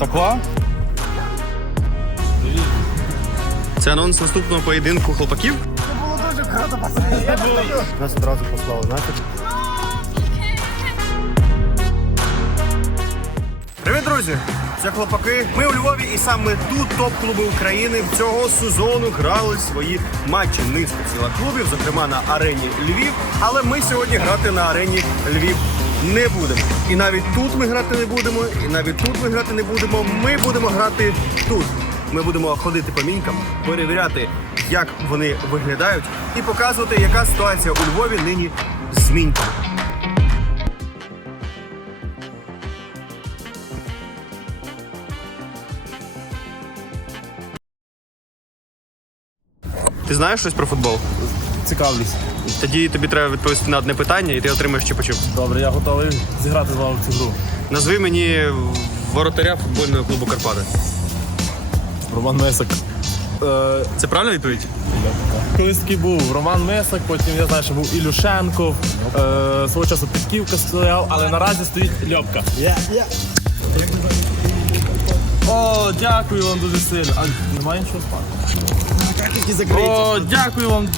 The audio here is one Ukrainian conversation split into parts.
Такого? Це анонс наступного поєдинку хлопаків. Це було дуже кратно. Нас одразу послали, знаєте? Привіт, друзі! Це хлопаки. Ми у Львові, і саме тут топ-клуби України цього сезону грали свої матчі. Низка ціла клубів, зокрема на арені Львів. Але ми сьогодні грати на арені Львів не будемо. І навіть тут ми грати не будемо, і навіть тут ми грати не будемо. Ми будемо грати тут. Ми будемо ходити по мінькам, перевіряти, як вони виглядають, і показувати, яка ситуація у Львові нині з міньками. Ти знаєш щось про футбол? Цікавлюсь. Тоді тобі треба відповісти на одне питання, і ти отримаєш чупа-чуп. Добре, я готовий зіграти з вами в цю гру. Назви мені воротаря футбольного клубу Карпати. Роман Месак. Е, Це правильна відповідь? колись такий був Роман Месак, потім я знаю, що був Ілюшенков, е, свого часу Підківка стояв, але наразі стоїть Льопка. О, дякую вам дуже сильно. А немає нічого спати. О, дякую вам.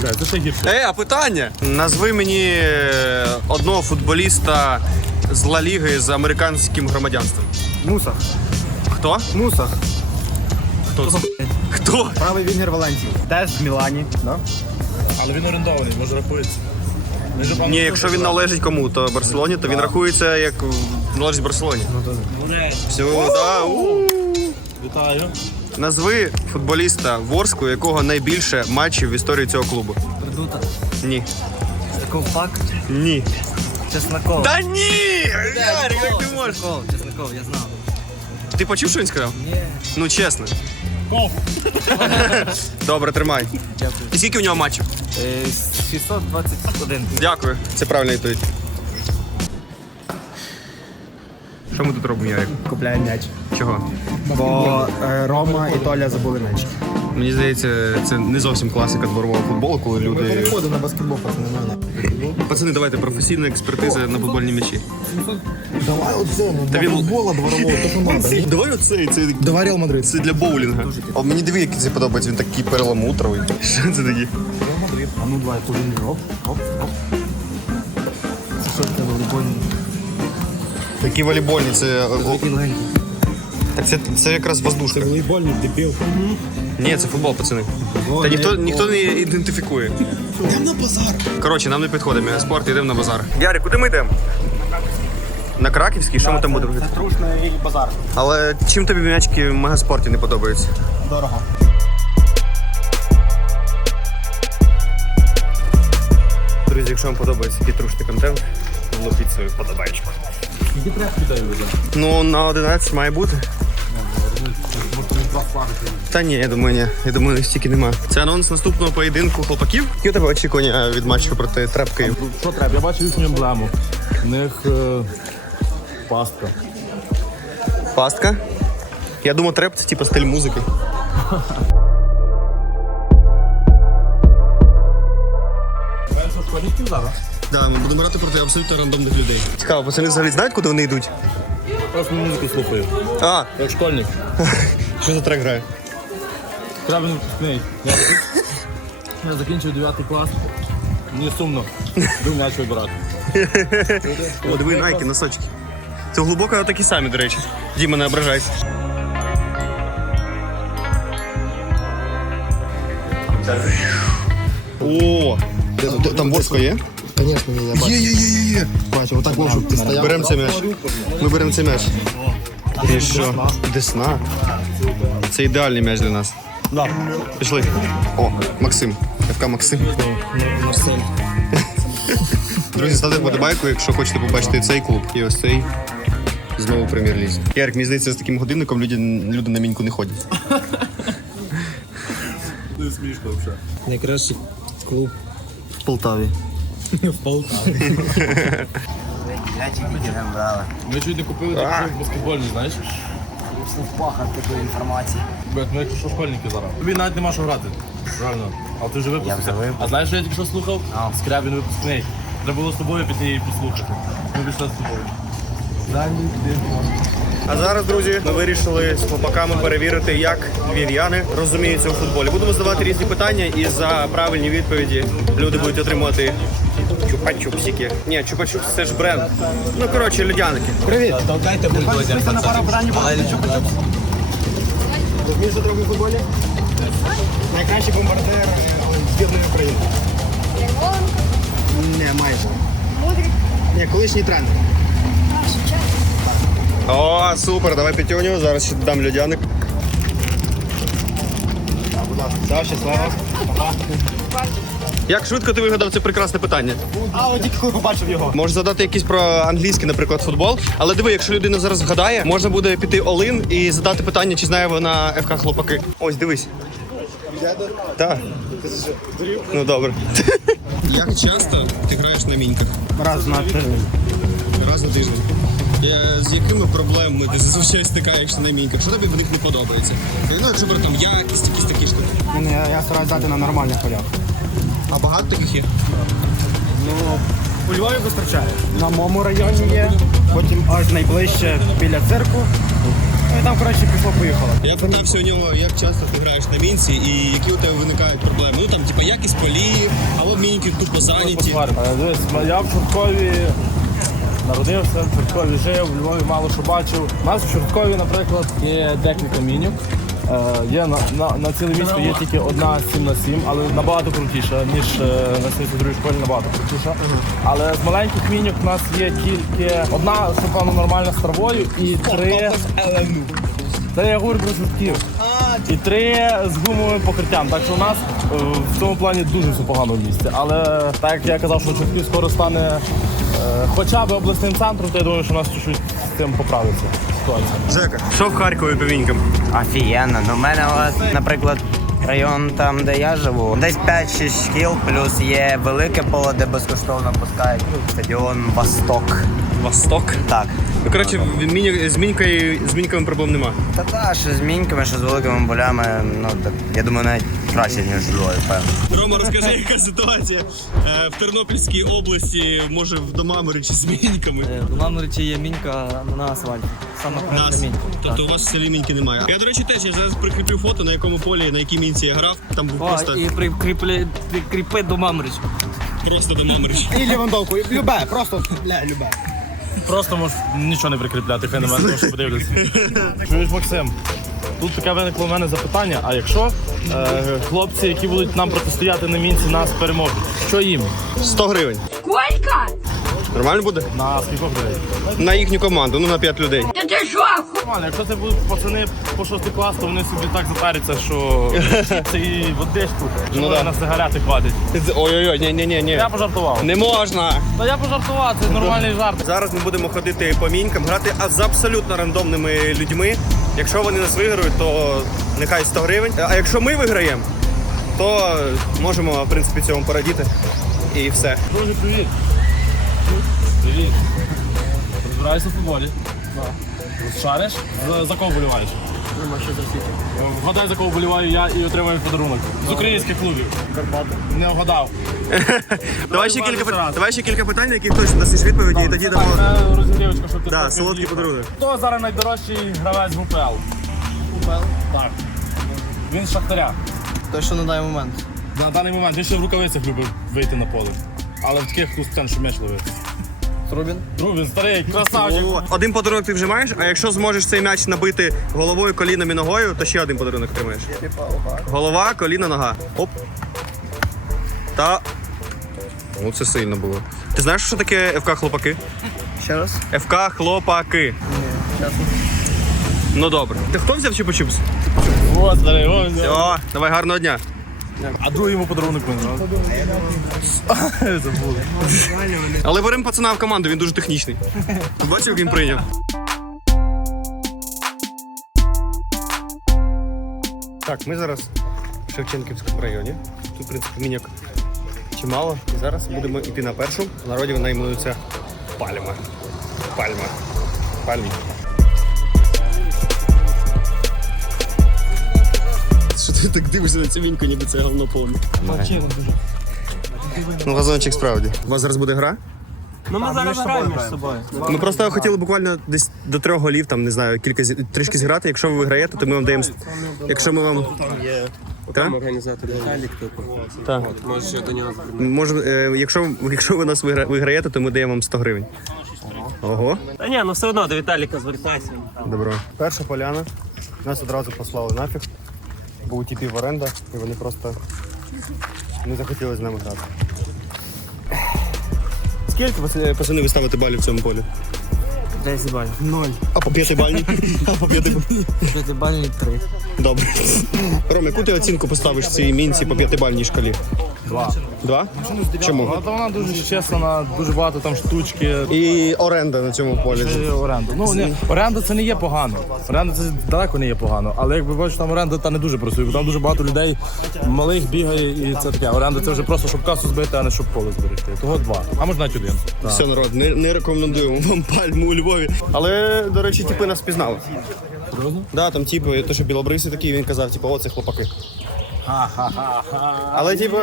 Бля, це ще гірше. Ей, а питання? Назви мені е, одного футболіста з Ла Ліги з американським громадянством. Мусах. Хто? Мусах. Хто це? Хто? Правий вінгер Валенції. Теж в Мілані. Да? Але він орендований, може рахується. Він же, певно, Ні, якщо він належить кому, то Барселоні, то він рахується як належить Барселоні. Все, да. у. Вітаю. Назви футболіста Ворску, у якого найбільше матчів в історії цього клубу. Продута. Ні. Ковпак. Ні. Чесноков. Та ні! Ярик, як ти можеш? Чесноков, Чесноков, я знав. Ти почув, що він сказав? Ні. Ну чесно. Ков. Добре, тримай. Дякую. І скільки в нього матчів? Е, 621. Дякую. Це правильна відповідь. Що ми тут робимо, Ярик? Купляє м'яч. Чого? Бо е, Рома і Толя забули м'яч. Мені здається, це не зовсім класика дворового футболу, коли люди. Переходи на баскетбол, пацани, на. Пацани, давайте професійна експертиза на футбольні м'ячі. Давай оце, ну, Та для він- футбола дворового, то що. Давай оцей, це, Давай Реал Мадрид. це для боулінга. А мені диви, який це подобається, він такий перламутровий. Що це таке? А ну давай, кожен оп, оп, оп. Це що це волейбольний? Такі волейбольні, це. о, Такий легенький. Так це, це якраз воздушка. волейбольний, дебіл. Ні, це футбол, пацани. Та ніхто, ніхто не ідентифікує. Йдемо на базар. Коротше, нам не підходить спорт, йдемо на базар. Ярик, куди ми йдемо? На Краківський, що ми там будемо робити? Це трушний базар. Але чим тобі м'ячки в мегаспорті не подобаються? Дорого. Друзі, якщо вам подобається такий трушний контент, влупіть свою подобаєчку. Скільки треба людей вже? Ну, на 11 має бути. Та ні, я думаю, ні. Я думаю, стільки нема. Це анонс наступного поєдинку хлопаків. Які у тебе очікування від матчу проти Треп Київ? Що треба? Я бачу їхню емблему. У них е, пастка. Пастка. Я думаю, треп це типу стиль музики. Да, ми будемо грати проти абсолютно рандомних людей. Цікаво, пацани взагалі знають, куди вони йдуть? Просто музику слухаю. А, Як школьник. що за трек грає? Треба не. Я, я закінчив 9 клас. Мені сумно. Йду м'яч вибирати. О, диви, найки, носочки. Це глибоко такі самі, до речі. Діма, не ображайся. О, там Ворсько є? Звісно, є, я бачу. Є, є, є, є. Бачу, отак можу, щоб ти стояв. Беремо цей м'яч. Ми беремо цей м'яч. І що? Десна. Це ідеальний м'яч для нас. Да. Пішли. О, Максим. ФК Максим. Марсель. Друзі, ставте подобайку, якщо хочете побачити цей клуб і ось цей знову прем'єр-лізі. Ярик, мені здається, з таким годинником люди, люди на міньку не ходять. Не смішно взагалі. Найкращий клуб в Полтаві. В Полтаві. Ми чуть не купили таку баскетбольні, знаєш? Паха такої інформації. Блять, ну як що школьники зараз. Тобі навіть нема що грати. Правильно. А ти вже випустився. А знаєш, що я тільки що слухав? Скрябін випускний. Треба було з тобою піти і послухати. Ми пішли з тобою. Далі А зараз, друзі, ми вирішили з хлопаками перевірити, як львів'яни розуміються у футболі. Будемо задавати різні питання, і за правильні відповіді люди будуть отримувати чупа-чупсики. Ні, чупа-чупс це ж бренд. Ну коротше, людяники. Привіт. Дайте бульдозер. Розумієш, трохи в футболі? Найкращий бомбардир збірної України. Не, майже. Мудрик. Ні, колишній тренер. О, супер, давай п'ятюню, зараз ще дам людяник. Все, щасливо. Як швидко ти вигадав це прекрасне питання? А, от тільки коли побачив його. Можеш задати якийсь про англійський, наприклад, футбол. Але диви, якщо людина зараз вгадає, можна буде піти Олин і задати питання, чи знає вона ФК хлопаки. Ось, дивись. Так. Ну добре. Як часто ти граєш на міньках? Раз на тиждень. Раз на тиждень. Е, З якими проблемами ти зазвичай стикаєшся на міньках? Що тобі в них не подобається? Ну, якщо про там якість, якісь такі штуки. Я, я стараюсь дати на нормальних полях. А багато таких є? Ну, У Львові вистачає. На моєму районі є, потім аж найближче біля цирку. Ну і там, коротше, пішло-поїхало. Я питався у нього, як часто ти граєш на мінці і які у тебе виникають проблеми. Ну там, типа, якість полів, або міньки тупо зайняті. Дивись, я в Чорткові народився, в Чорткові жив, в Львові мало що бачив. У нас в Чорткові, наприклад, є декілька мінів. Е, Є на, на, на ціле місто є тільки одна 7 на 7, але набагато крутіша, ніж е, на 72 школі набагато крутіша. Але з маленьких міньок у нас є тільки одна, що нормальна з травою і три. Це я говорю про швидків. І три з гумовим покриттям. Так що у нас е, в цьому плані дуже все погано в місті. Але так як я казав, що Чортків скоро стане хоча б обласним центром, то я думаю, що у нас чуть-чуть з цим поправиться ситуація. Жека, що в Харкові по вінькам? Офігенно. Ну, в мене, от, наприклад, район там, де я живу, десь 5-6 шкіл, плюс є велике поле, де безкоштовно пускають стадіон Восток. Восток. Так. Ну, коротше, міні- з мінькою з міньками проблем нема. Та та, що з міньками, що з великими болями, ну так, я думаю, навіть краще, ніж з певно. Рома, розкажи, яка ситуація е, в Тернопільській області, може в Домамері чи з міньками. У Мамричі є мінька на асфальті. Саме Нас. перша мінька. Тобто у вас в селі міньки немає. Я, до речі, теж я зараз прикріплю фото, на якому полі, на якій мінці я грав. Там був О, просто, і прикріпли, прикріпи до Мамрича. просто Домамерич. І Лівандовку, любе, просто, бля, любе. Просто можеш нічого не прикріпляти, хай на мене тому що подивляться. Чуєш, Максим? Тут таке виникло в мене запитання: а якщо е, хлопці, які будуть нам протистояти на мінці, нас переможуть, що їм? 100 гривень. Сколько? Нормально буде? На скількох гривень? На їхню команду, ну на 5 людей. Да ты шо? Нормально, якщо це будуть пацани по шостий клас, то вони собі так запаряться, що це і водичку, що Ну вони да. на сигарети хватить. Ой-ой-ой, ні, ні, ні, ні. Я пожартував. Не можна. Та я пожартував, це нормальний жарт. Зараз ми будемо ходити по мінькам, грати з абсолютно рандомними людьми. Якщо вони нас виграють, то нехай 100 гривень. А якщо ми виграємо, то можемо в принципі цьому порадіти. І все. Друзі, привіт. Привіт. Розбираєшся в футболі? Так. Шариш? За, за кого вболіваєш? Вгадай, за кого вболіваю я і отримаю подарунок. З українських клубів. Карпати. Не вгадав. Давай ще кілька давай, пит- давай ще кілька питань, на які точно дасиш відповіді, і тоді дамо. Це розігрівочка, щоб ти Да, трохи солодкий вліпав. подарунок. Хто зараз найдорожчий гравець в УПЛ? УПЛ? Так. Він з Шахтаря. Той, що на даний момент. На даний момент він ще в рукавицях любив вийти на поле. Але в таких кустен, що м'яч ловити. Трубін. Друг, старий, красавчик. О, Один подарунок ти вже маєш, а якщо зможеш цей м'яч набити головою, коліном і ногою, то ще один подарунок отримаєш. Голова, коліно, нога. Оп. Та. Ну, це сильно було. Ти знаєш, що таке ФК хлопаки? Ще раз? ФК хлопаки. Ну добре. Ти хто взяв чупа-чупс? О, старий, о, О, давай гарного дня. А другий йому подарунок не Забули. Але беремо пацана в команду, він дуже технічний. Бачив, як він прийняв. Так, ми зараз в Шевченківському районі. Тут, в принципі, міняк чимало. І зараз будемо йти на першу. В народі вона іменується Пальма. Пальма. Пальма. Що ти так дивишся на цю міньку, ніби це говно повне? Ну, газончик справді. У вас зараз буде гра? Ну ми зараз граємо між собою. Ми просто хотіли буквально десь до трьох голів, там не знаю, кілька зі- трішки зіграти. Якщо ви виграєте, то ми вам даємо. Якщо ми вам. Так? Організатор Віталік, типу. Так. Може ще до нього звернути. Може, е, якщо, якщо ви нас вигра- виграєте, то ми даємо вам 100 гривень. Ого. Та ні, ну все одно до Віталіка звертайся. Добро. Перша поляна. Нас одразу послали нафіг. Бо у типів оренда, і вони просто не захотіли з нами грати. Скільки пацани- ви ставите балів в цьому полі? 10 балів. А по п'ятибальні? А по п'ятибальні? Три. Добре. Ром, яку ти оцінку поставиш цій мінці по п'ятибальній шкалі? Два. Два? Чому? Ну, то вона дуже чесна, дуже багато там штучки. І оренда на цьому полі. Чи оренда. Ну ні, оренда це не є погано. Оренда це далеко не є погано. Але якби бачиш, там оренда та не дуже працює, бо там дуже багато людей малих бігає, і це таке. Оренда це вже просто щоб касу збити, а не щоб поле зберегти. Того два. А можна навіть один. Все, народ, не, не рекомендуємо вам пальму у Львові. Але, до речі, типи нас впізнали. Серйозно? Да, там типу, то, що білобрисий такий, він казав, типу, о, це хлопаки. Але типу.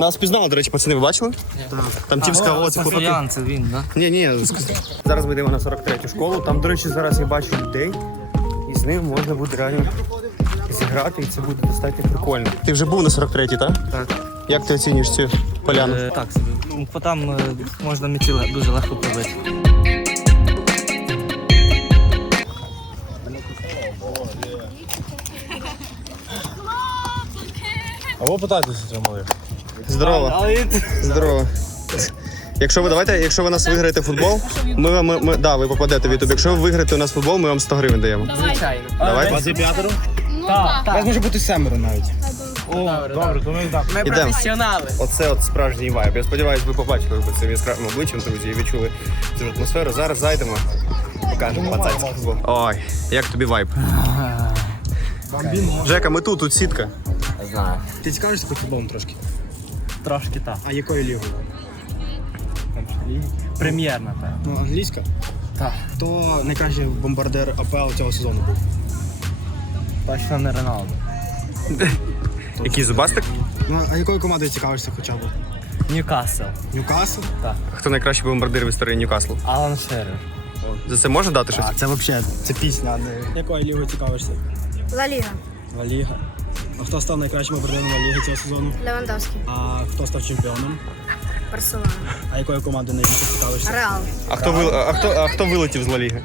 Нас впізнали, до речі, пацани, ви бачили? Там тіп сказав, о, це хлопаки. Це він, да? Ні, ні, ск- зараз ми йдемо на 43-ю школу. Там, до речі, зараз я бачу людей, і з ним можна буде реально зіграти, і це буде достатньо прикольно. Ти вже був на 43-й, так? Так. Як ти оцінюєш цю поляну? Е, Так собі. Ну, бо там е, можна м'ячі дуже легко пробити. А ви питайтеся цього малих. Здорово. Здорово. Якщо ви давайте, якщо ви нас виграєте футбол, ми вам ми, ми- да, ви попадете в YouTube. Якщо ви виграєте у нас футбол, ми вам 100 гривень даємо. Звичайно. Давайте. п'ятеро? Так. Нас може бути семеро навіть. Добре, то ми так. Ми Ідемо. професіонали. Оце от справжній вайб. Я сподіваюся, ви побачили би цим яскравим обличчям, друзі, і відчули цю атмосферу. Зараз зайдемо, покажемо пацанський футбол. Ой, як тобі вайб? Жека, ми тут, тут сітка. Ти цікавишся по футболом трошки? Трошки так. А якою лігою? Прем'єрна, так. Ну, англійська? Так. Хто найкращий бомбардир АПЛ цього сезону був? Точно не Роналду. Який зубастик? Ну, а якою командою цікавишся хоча б? Ньюкасл. Ньюкасл? Хто найкращий бомбардир в історії Ньюкаслу? Алан Шерер. За це можна дати щось? А, це взагалі, це пісня, а не... Якою лігою цікавишся? Ла Ліга. Ла Ліга. А хто став найкращим Ла Ліги цього сезону? Левандовський. А хто став чемпіоном? Барселона. А якою командою найбільше цікавишся? Реал. А хто ви а хто а хто вилетів з Ла Ліги?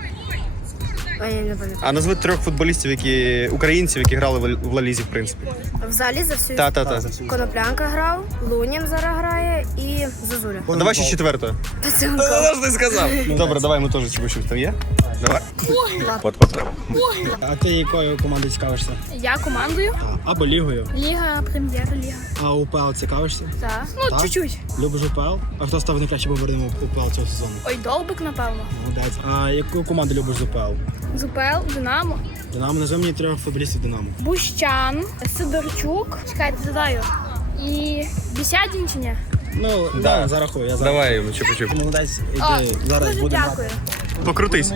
Ой, я не пам'ятаю. А назви трьох футболістів, які українців, які грали в в Ла Лізі, в принципі. Взагалі за всю Та, та, та. Коноплянка грав, Лунін зараз грає і Зазуля. Давай ще четвертою. Пацанко. ж ти сказав. Добре, давай ми теж чого там є. Давай. А ти якою командою цікавишся? Я командую. Або лігою. Ліга, прем'єр-ліга. А УПЛ цікавишся? Так. Ну, Так? чуть-чуть. Любиш УПЛ? А хто став найкращим бомбардиром УПЛ цього сезону? Ой, довбик, напевно. Молодець. А яку команду любиш з УПЛ? ЗУПЛ, Динамо. Динамо, назви мені трьох футболістів Динамо. Бущан, Сидорчук. Чекайте, задаю. І Бісядін чи ні? Ну, да, зарахую, я зараз. Давай йому чупу-чуп. Молодець, іди, зараз дуже будемо. дякую. Покрутись.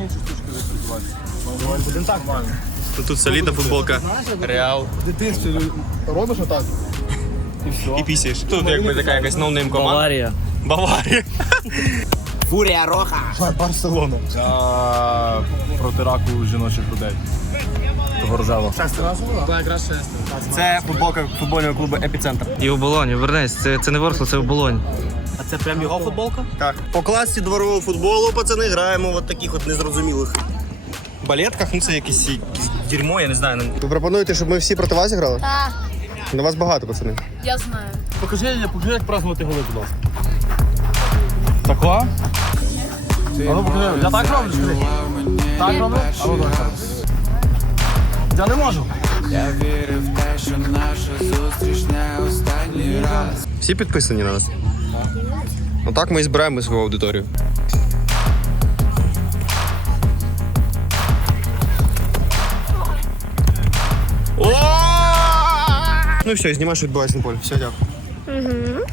Тут, тут солідна футболка. Реал. В дитинстві робиш отак. І все. І пісіш. Тут якби така якась ноунейм команда. Баварія. Баварія. Фурія Роха. Барселона. Я проти раку жіночих людей. Того рожево. Це футболка футбольного клубу Епіцентр. І у Болоні, вернись, це, це не Ворсло, це у Болонь. А це прям його футболка? Так. По класі дворового футболу, пацани, граємо в от таких от незрозумілих балетках. Ну це якесь, якесь дерьмо, я не знаю. Ви пропонуєте, щоб ми всі проти вас грали? Так, На вас багато, пацани. я знаю. Покажи, покажи, як празднувати голи, будь ласка. Тако? А ну покажи. Я так роблю, скажи. Так роблю? А ну давай. Я не можу. Всі підписані на нас? Отак ми і збираємо свою аудиторію. Ну і все, знімаєш, що відбувається на полі. Все, дякую.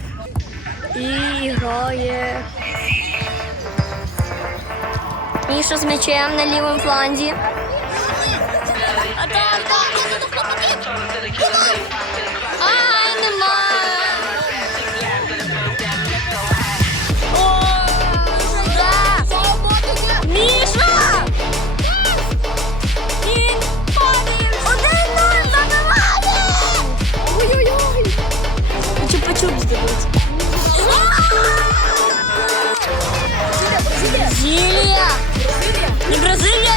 І грає. Міша з м'ячем на лівому фланзі. Ай, Em Brasília!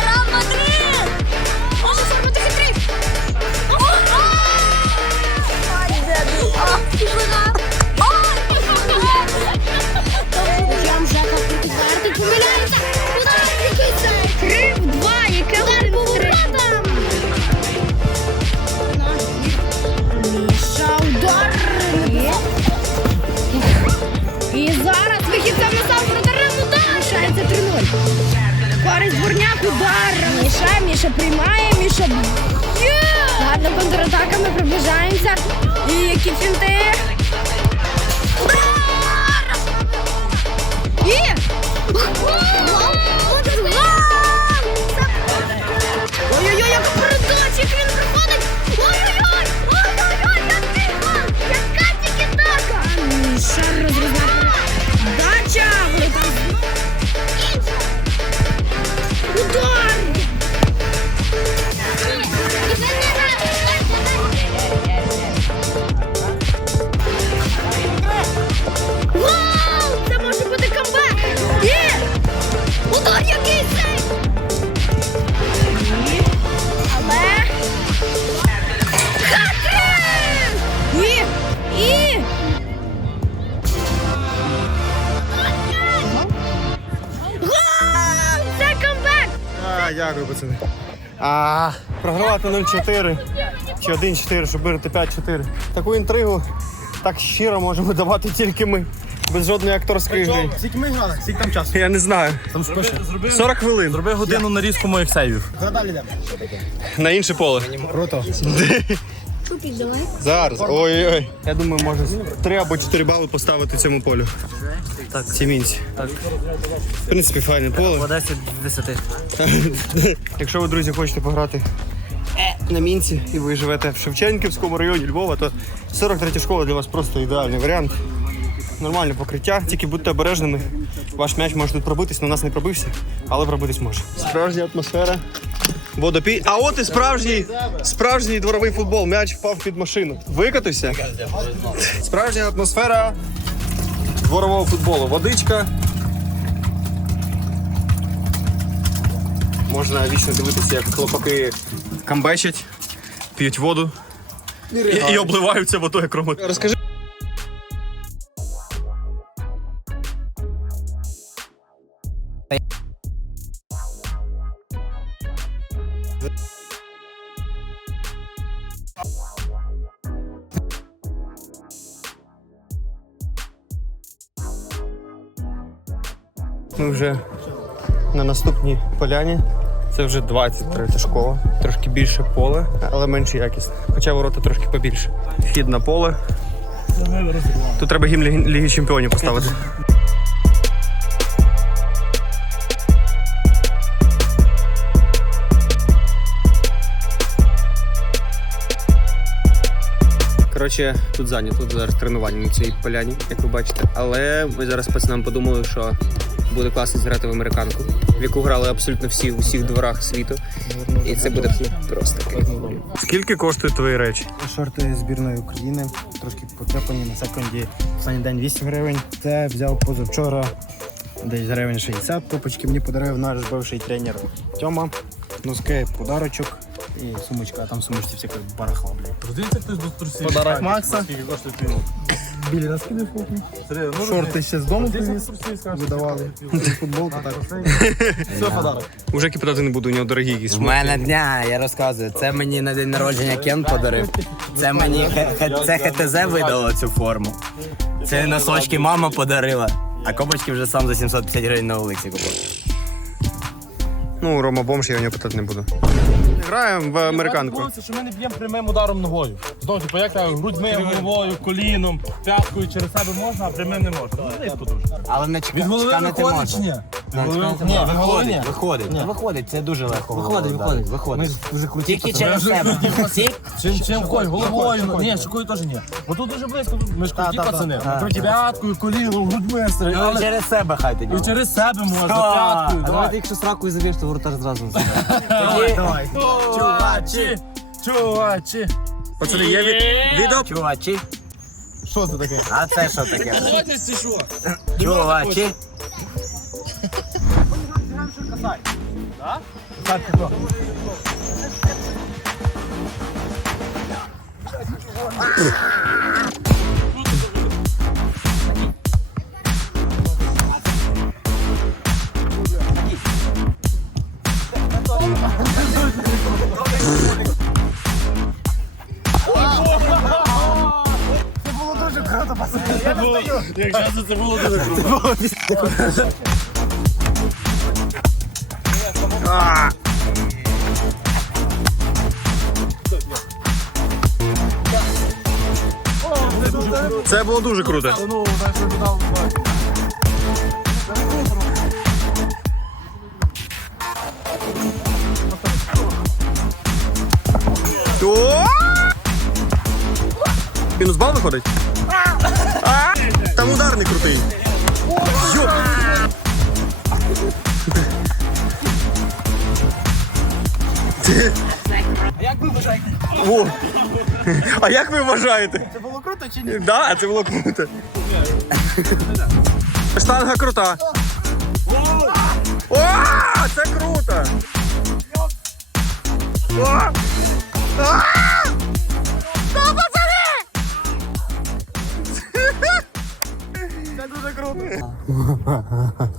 Дякую, пацани. А, програвати 0-4 чи 1-4, щоб виграти 5-4. Таку інтригу так щиро можемо давати тільки ми. Без жодної акторської гри. Скільки ми грали? Скільки там часу? Я не знаю. Там зроби, зроби, 40 хвилин. Зроби годину нарізку моїх сейвів. На інше поле. Круто. Зараз. Ой-ой. Я думаю, може 3 або 4 бали поставити цьому полю. Так. Цімінці. Так. В принципі, файне поле. По 10 з 10. Якщо ви, друзі, хочете пограти на мінці і ви живете в Шевченківському районі Львова, то 43 школа для вас просто ідеальний варіант. Нормальне покриття, тільки будьте обережними. Ваш м'яч може тут пробитись, але у нас не пробився, але пробитись може. Справжня атмосфера. Водопій. А от і справжній, справжній дворовий футбол. М'яч впав під машину. Викатився. Справжня атмосфера дворового футболу. Водичка. Можна вічно дивитися, як хлопаки камбечать, п'ють воду і, і обливаються водою кроме. Розкажи. Ми вже на наступній поляні. Це вже 23 школа, трошки більше поле, але менш якісне. Хоча ворота трошки побільше. Вхід на поле. Тут треба гімн Ліги Чемпіонів поставити. Коротше, тут зайнято, тут зараз тренування на цій поляні, як ви бачите. Але ми зараз пацанам подумали, що буде класно зіграти в американку, в яку грали абсолютно всі в усіх дворах світу. І це буде просто. Скільки коштують твої речі? Шорти збірної України, трошки потрепані на секунді. Останній день 8 гривень. Це взяв позавчора десь гривень 60. Топочки мені подарив наш бивший тренер Тьома. Носки, подарочок і сумочка, а там в сумочці всяке барахла, блядь. Подивіться, хтось до трусів. Подарок Макса. Скільки коштує твій? Білі носки не. Серйозно, Шорти ще з дому привіз, видавали. Футболка так. Все, подарок. Уже питати не буду, у нього дорогі якісь. У мене дня, я розказую. Це мені на день народження Кен подарив. Це мені Х- Х- це ХТЗ видало цю форму. Це носочки мама подарила. А копочки вже сам за 750 гривень на вулиці купив. Ну, Рома бомж, я у нього питати не буду. Граємо в американку. Це, що ми не б'ємо прямим ударом ногою. Знову типу, як грудьми, головою, коліном, п'яткою через себе можна, а прямим не можна. Ну. Але не чека, Від голови чеканити виходить чи можна. ні? Від голови- Ні, від голови ні. Виходить, виходить. Виходить, це дуже легко. Виходить, виходить. виходить. Дуже круті. Тільки через себе. Тільки Чим, чим кой, головою, ні, щокою теж ні. Бо тут дуже близько, тут ми ж круті пацани. Ми круті п'яткою, коліном, грудьми, стріляли. через себе хай тоді. І через себе можна, А, п'яткою, давай. якщо сраку і заб'єш, то воротар зразу. Давай, давай. Чувачі, чувачі. Пацани, є від... відео. Чувачі. Що це таке? А це що таке? Чувачі. Так, Як Якщо це було дуже круто. Це було дуже круто. Мінус бал виходить? Там удар не крутий. Йоп! А як ви вважаєте? О! А як ви вважаєте? Це було круто чи ні? Да, це було круто. Штанга крута. О, це круто. О! Це дуже круто.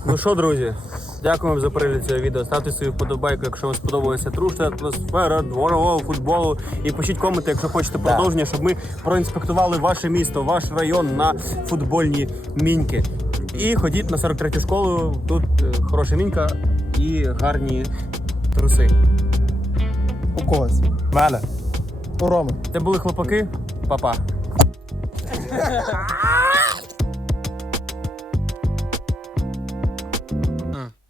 Ну що, друзі, дякуємо за перегляд цього відео. Ставте свою вподобайку, якщо вам сподобалася трушна атмосфера дворового футболу. І пишіть коменти, якщо хочете продовження, щоб ми проінспектували ваше місто, ваш район на футбольні міньки. І ходіть на 43-ю школу. Тут е, хороша мінька і гарні труси. У когось. Мене. У Роми. Це були хлопаки. Па-па.